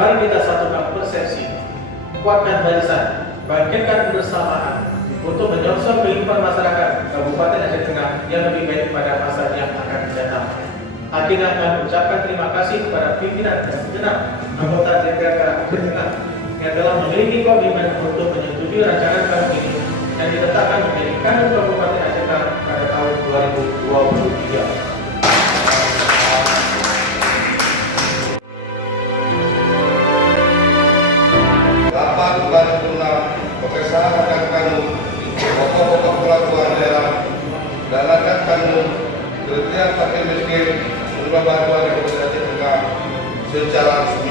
Mari kita satukan persepsi, kuatkan barisan, bangkitkan kebersamaan untuk menyongsong kehidupan masyarakat Kabupaten Aceh Tengah yang lebih baik pada masa yang akan datang. Akhirnya kami ucapkan terima kasih kepada pimpinan dan segenap anggota DPRD Aceh Tengah yang telah memiliki komitmen untuk menyetujui rancangan kanun ini yang diletakkan menjadi kanun Kabupaten Aceh Tengah pada tahun 2023. Pengesahan kanun pokok-pokok pelabuhan daerah dan akan kanun kriteria fakir miskin menerima bantuan di Kabupaten Aceh Tengah secara resmi.